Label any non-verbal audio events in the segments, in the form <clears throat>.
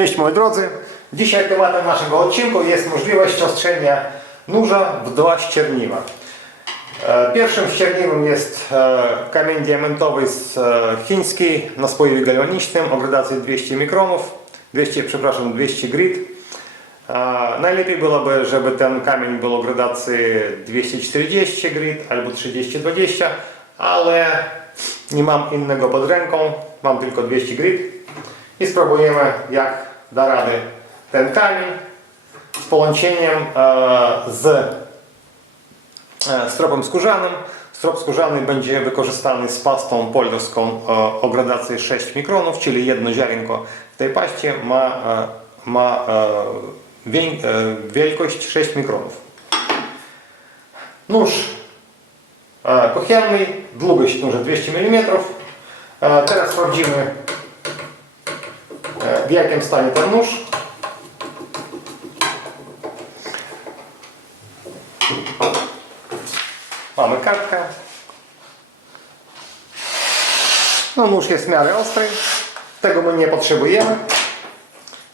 Cześć moi drodzy. Dzisiaj tematem naszego odcinku jest możliwość ostrzenia nóża w dwa ścierniwa. E, Pierwszym ścierniwem jest e, kamień diamentowy z e, chiński na spojewie galwanicznym o gradacji 200 mikronów, 200, przepraszam, 200 grit. Najlepiej byłoby, żeby ten kamień był o gradacji 240 grit albo 3020, ale nie mam innego pod ręką, mam tylko 200 grit i spróbujemy jak da rady ten z połączeniem e, z e, stropem skórzanym. Strop skórzany będzie wykorzystany z pastą polską e, o gradacji 6 mikronów, czyli jedno ziarenko w tej paście ma, ma wielkość 6 mikronów. Nóż kuchenny, długość nóża 200 mm. Teraz sprawdzimy w jakim stanie ten nóż. Mamy kartkę. No nóż jest w miarę ostry. Tego my nie potrzebujemy.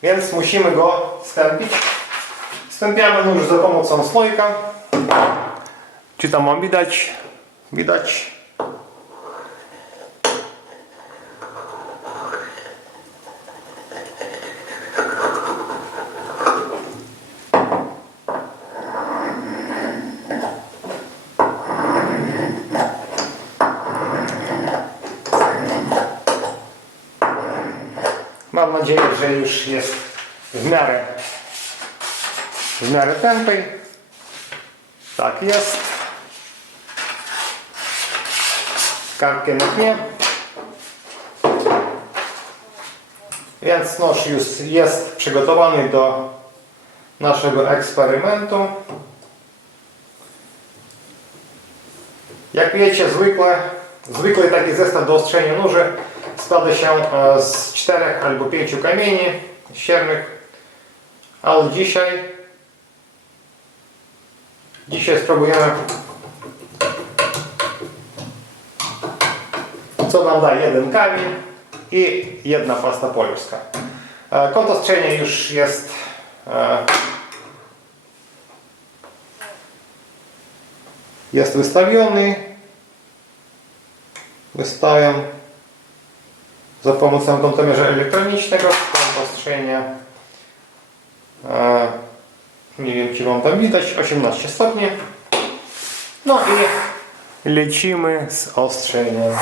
Więc musimy go stępić. Stępiamy nóż za pomocą słoika. Czy tam mam widać? Widać. Mam nadzieję, że już jest w miarę w miarę tępej. Tak jest. Kartkę na dnie. Więc nóż już jest przygotowany do naszego eksperymentu. Jak wiecie, zwykle, zwykle taki zestaw do ostrzenia nóży składa się e, z czterech albo pięciu kamieni ściernych, ale dzisiaj dzisiaj spróbujemy co nam da jeden kamień i jedna pasta polska. E, Kąt już jest e, jest wystawiony. Wystawiam za pomocą kontomierza elektronicznego kąt ostrzenia. E, nie wiem czy wam tam widać, 18 stopni. No i lecimy z ostrzeniem.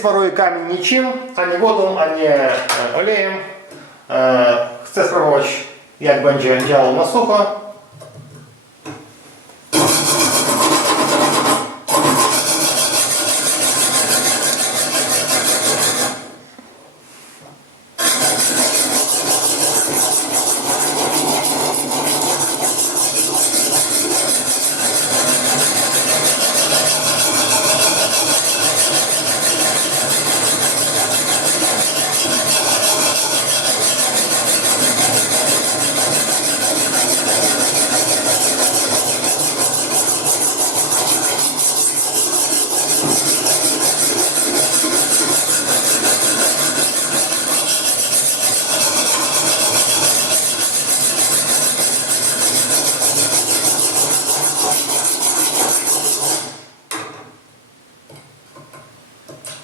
Ja nie smaruję kamień niczym, ani wodą, ani e, olejem. E, chcę spróbować jak będzie działał na sucho.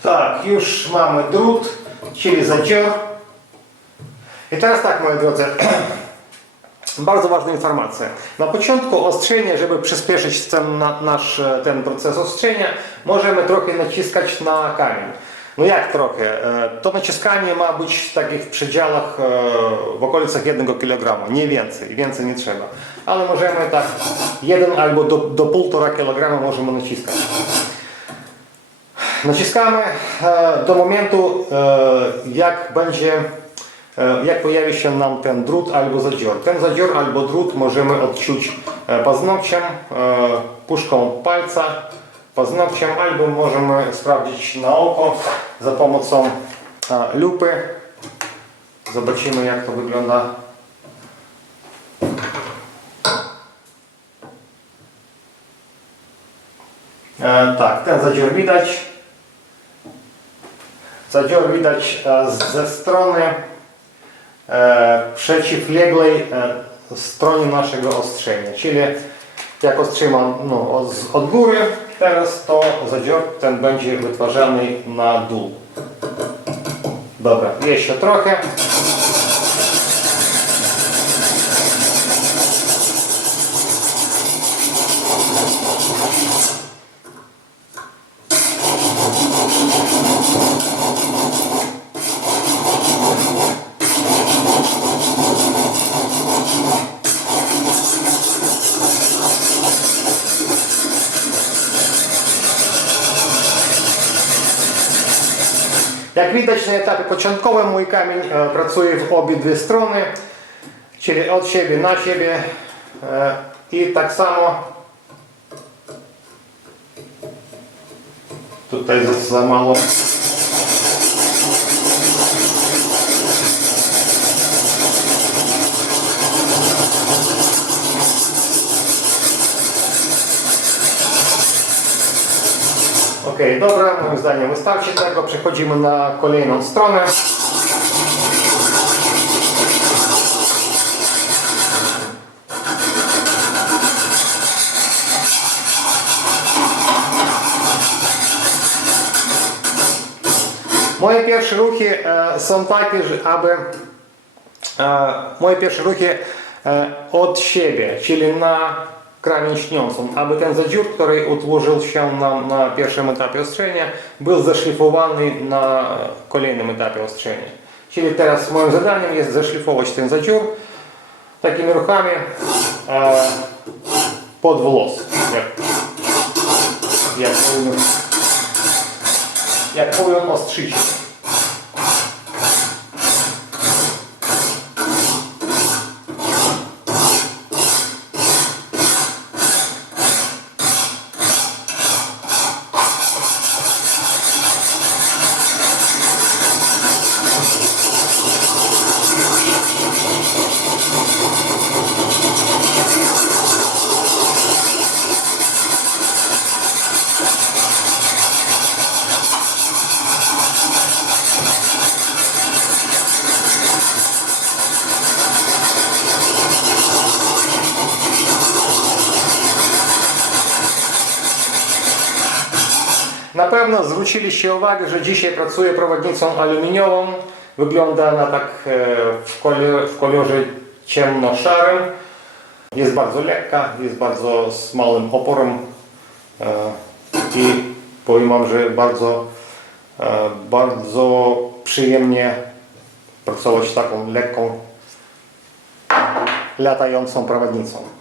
Tak, już mamy drut, czyli zadzior. I teraz tak, moi drodzy, <clears throat> bardzo ważna informacja. Na początku ostrzenia, żeby przyspieszyć ten na, nasz e, ten proces ostrzenia, możemy trochę naciskać na kamień. No jak trochę? E, To naciskanie ma być w takich przedziałach e, w okolicach 1 kg, nie więcej, więcej nie trzeba. Ale możemy tak 1 albo do, do 1,5 kg możemy naciskać. Naciskamy e, do momentu, e, jak będzie, e, jak pojawi się nam ten drut albo zadzior. Ten zadzior albo drut możemy odczuć paznokciem, puszką palca, paznokciem, albo możemy sprawdzić na oko za pomocą lupy. Zobaczymy jak to wygląda. Tak, ten zadzior widać. Zadzior widać e, ze strony e, przeciwległej e, stronie naszego ostrzenia. Czyli jak ostrzymam no, od góry, teraz to zadzior ten będzie wytwarzany na dół. Dobra, jeszcze trochę. Jak początkowym mój kamień e, pracuje w obydwie strony, czyli od siebie na siebie e, i tak samo tutaj za mało Ok, dobra, moim zdaniem wystarczy tego. Przechodzimy na kolejną stronę. Moje pierwsze ruchy e, są takie, aby e, moje pierwsze ruchy e, od siebie, czyli na krawędź śniącą, aby ten zadziór, który utworzył się na, na pierwszym etapie ostrzenia, był zaszlifowany na kolejnym etapie ostrzenia. Czyli teraz moim zadaniem jest zaszlifować ten zadziór takimi ruchami e, pod włos. Jak, jak powiem, jak powiem ostrzycie. Pewno zwróciliście uwagę, że dzisiaj pracuję prowodnicą aluminiową. Wygląda ona tak e, w, kolor, w kolorze ciemno-szarym. Jest bardzo lekka, jest bardzo z małym oporem e, i powiem Wam, że bardzo, e, bardzo przyjemnie pracować taką lekką, latającą prowodnicą.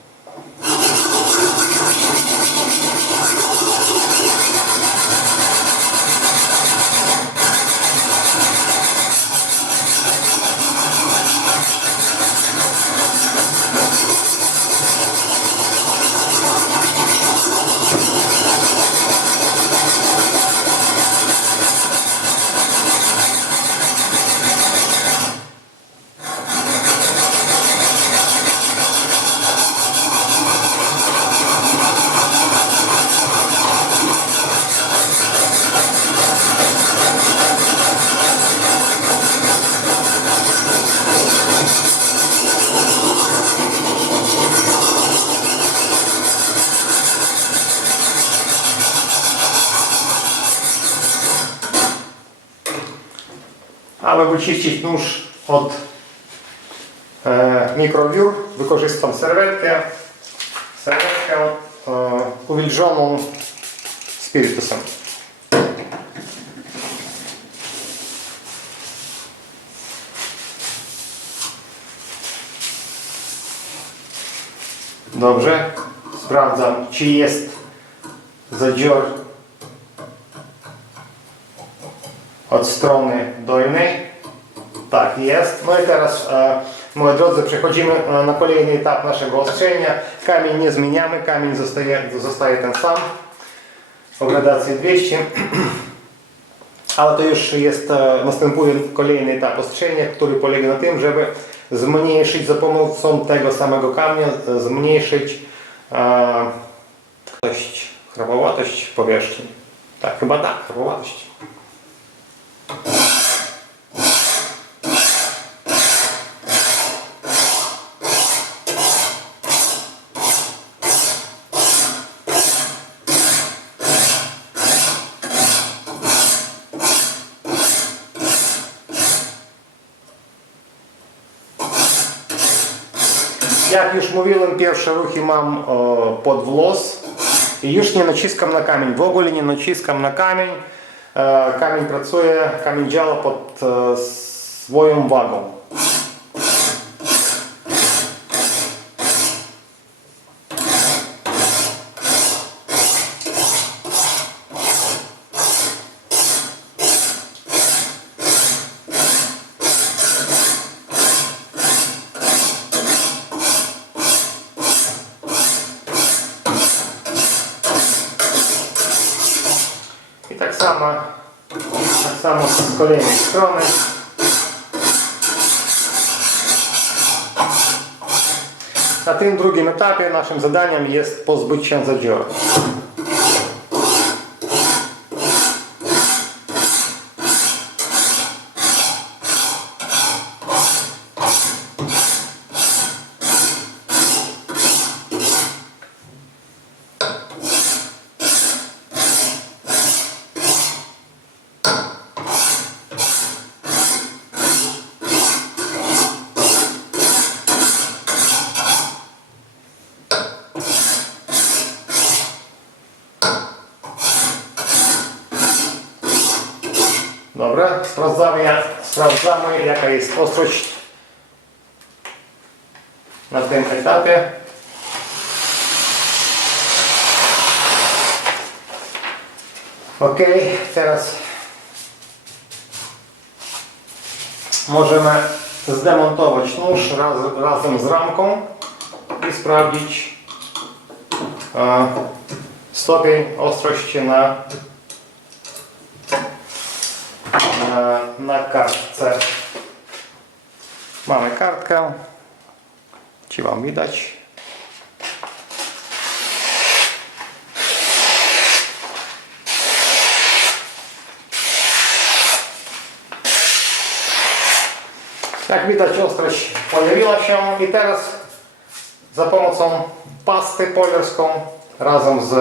Aby wyczyścić nóż od e, mikrowiór, wykorzystam serwetkę, serwetkę e, uwilżoną spirytusem. Dobrze, sprawdzam, czy jest zadzior od strony dolnej. Tak, jest. No i teraz, e, moi drodzy, przechodzimy e, na kolejny etap naszego ostrzenia. Kamień nie zmieniamy, kamień zostaje, zostaje ten sam. O gradacji 200. Ale to już jest, e, następuje kolejny etap ostrzenia, który polega na tym, żeby zmniejszyć za pomocą tego samego kamienia, zmniejszyć e, chropowatość powierzchni. Tak, chyba tak, chropowatość. Jak już mówiłem, pierwsze ruchy mam e, pod włos i już nie naciskam na kamień, w ogóle nie naciskam na kamień. E, Kamień pracuje, kamień działa pod naszym zadaniem jest pozbyć się zadzioru. Ostrość na tym etapie. Ok, teraz możemy zdemontować nóż raz, razem z ramką i sprawdzić e, stopień ostrości na na, na kartce. Mamy kartkę. Ci Wam widać. Jak widać ostrość pojawiła się i teraz za pomocą pasty polerską razem z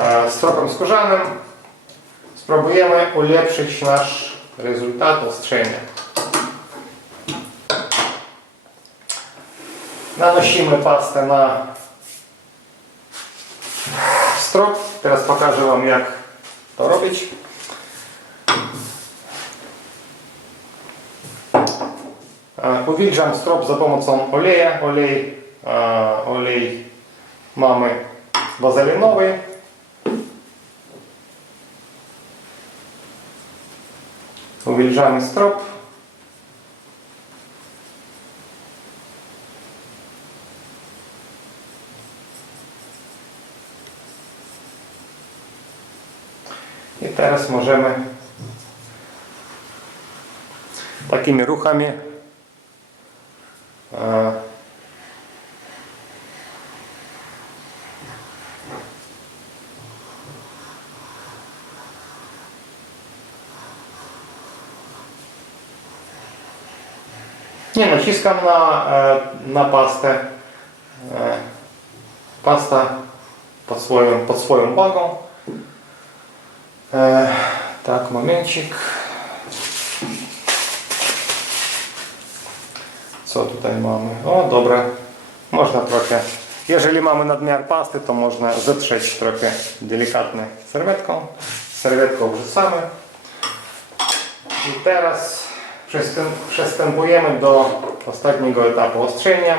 e, stropem skórzanym spróbujemy ulepszyć nasz rezultat ostrzenia. Nanosimy pastę na strop. Teraz pokażę Wam jak to robić. E, Uwilżam strop za pomocą oleja. Olej, e, olej mamy wazelinowy. Uwilżamy strop. I teraz możemy takimi ruchami Nie naciskam na, e, na pastę. E, Pasta pod swoją, pod swoją wagą. Momencik. Co tutaj mamy? O, dobra. Można trochę. Jeżeli mamy nadmiar pasty, to można zetrzeć trochę delikatnie serwetką. Serwetką wrzucamy. I teraz przystęp- przystępujemy do ostatniego etapu ostrzenia.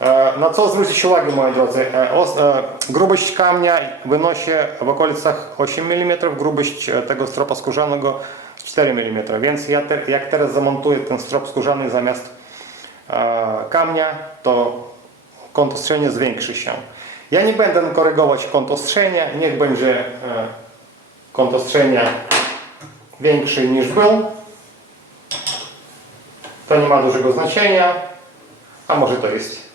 E, Na co zwrócić uwagę, moi drodzy? E, e, Grubość kamnia wynosi w okolicach 8 mm, grubość tego stropa skórzanego 4 mm. Więc ja te, jak teraz zamontuję ten strop skórzany zamiast kamnia, to kąt ostrzenia zwiększy się. Ja nie będę korygować kąt ostrzenia, niech będzie kąt ostrzenia większy niż był. To nie ma dużego znaczenia, a może to jest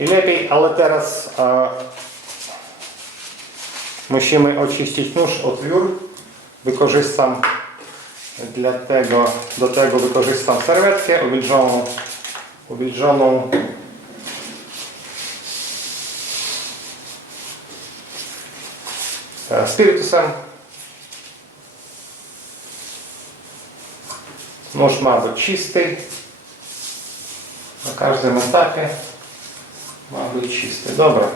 i lepiej, ale teraz musimy oczyścić nóż od wiór. Wykorzystam dlatego, do tego wykorzystam serwetkę uwilżoną, uwilżoną e, spirytusem. Nóż ma być czysty na każdym etapie. Ma być czysty. Dobra.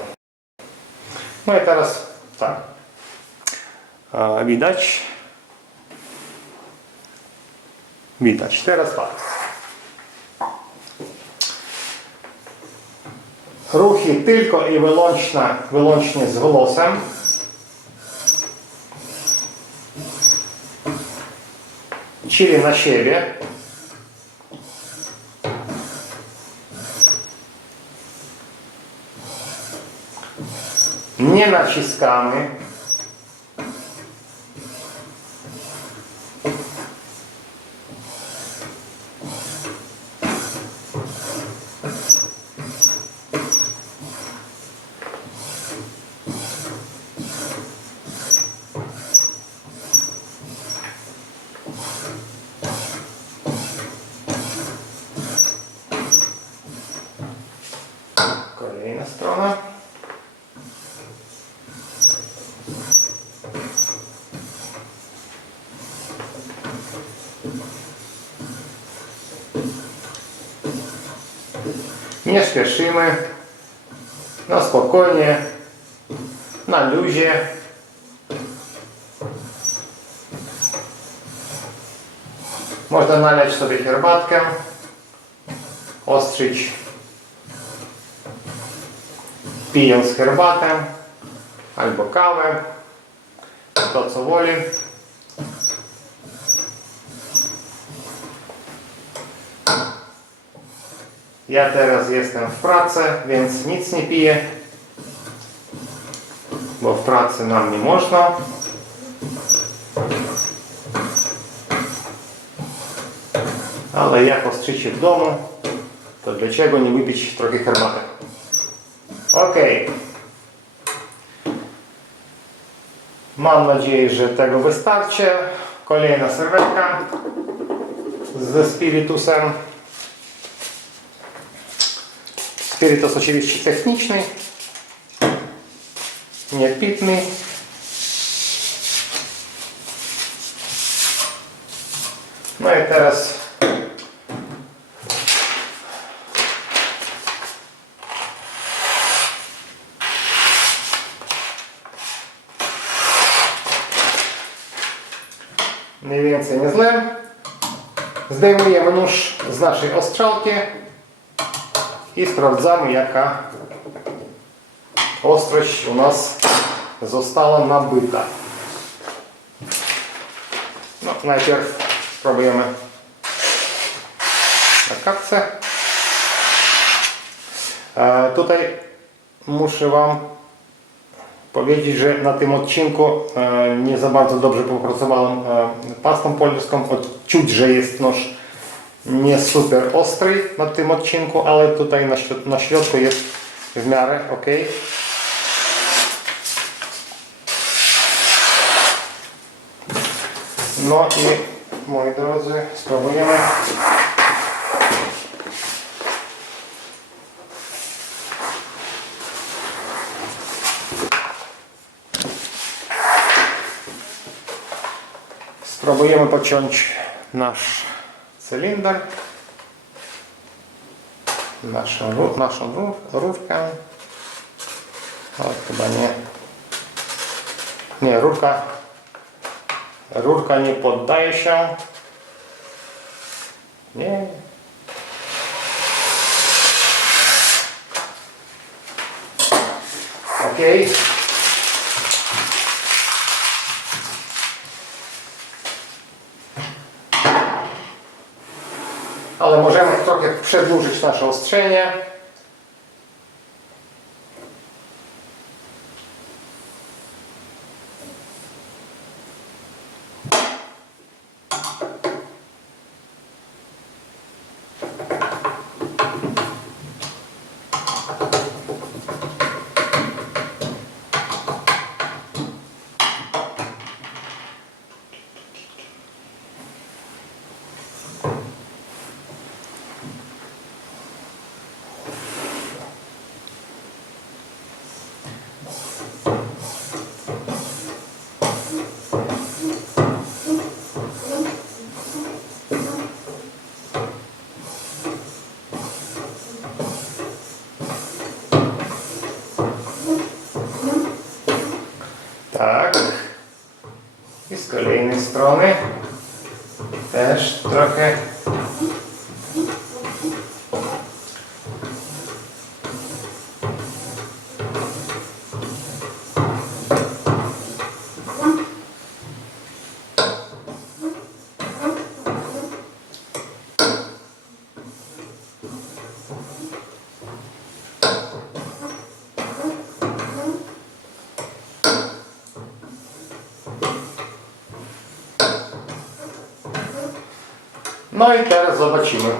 No i teraz tak. E, widać. Widać. Teraz tak. Ruchy tylko i wyłącznie, wyłącznie z głosem. Czyli Nie naciskamy. Nie śpieszymy. Na spokojnie. Na luzie. Można nalać sobie herbatkę. Ostrzyć pijąc herbatę albo kawę, to co woli. Ja teraz jestem w pracy, więc nic nie piję, bo w pracy nam nie można. Ale jak ostrzycie w domu, to dlaczego nie wypić trochę herbaty? Ok. Mam nadzieję, że tego wystarczy. Kolejna serwetka ze spirytusem. Spirytus oczywiście techniczny, nie pitny. No i teraz mniej więcej nieźle. Zdejmujemy nóż z naszej ostrzałki i sprawdzamy jaka ostrość u nas została nabyta. No, najpierw spróbujemy na kapce. E, tutaj muszę Wam powiedzieć, że na tym odcinku e, nie za bardzo dobrze popracowałem e, pastą polerską. Czuć, że jest nóż nie super ostry na tym odcinku, ale tutaj na, na środku jest w miarę ok. No i moi drodzy, spróbujemy Spróbujemy pociąć nasz цилиндр. Нашим, нашим рубкам. Вот, чтобы они... Не, рубка... Рубка не поддающая. Не, Окей. Ale możemy trochę przedłużyć nasze ostrzenie. No i teraz zobaczymy.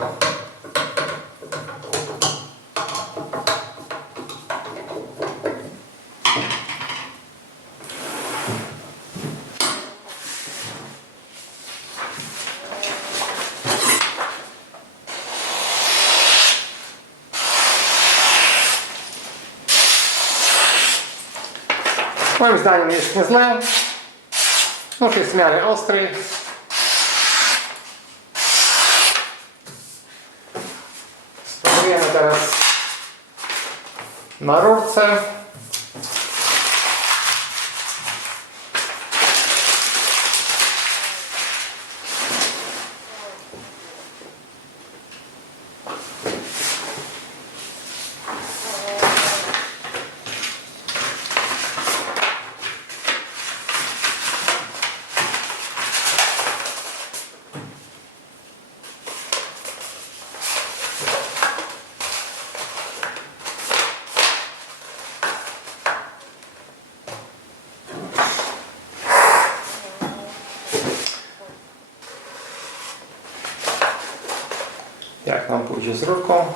Nieźle. Nóż jest w miarę ostry. Na rurce. Jak nam pójdzie z rurką?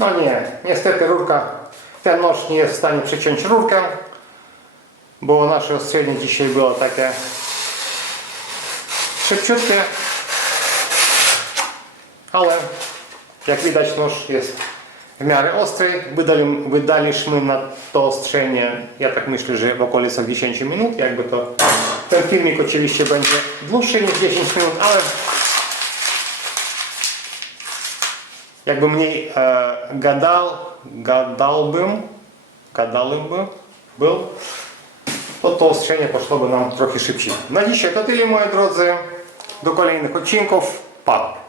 No nie, niestety rurka, ten nóż nie jest w stanie przeciąć rurkę, bo nasze ostrzenie dzisiaj było takie szybciutkie, ale jak widać nóż jest w miarę ostry. Wydali, wydaliśmy na to ostrzenie, ja tak myślę, że w okolicach 10 minut, jakby to ten filmik oczywiście będzie dłuższy niż 10 minut, ale jakby mniej e, gadał, gadałbym, gadałbym, był, to to ostrzenie poszłoby nam trochę szybciej. Na dzisiaj to tyle moi drodzy. Do kolejnych odcinków. Pa!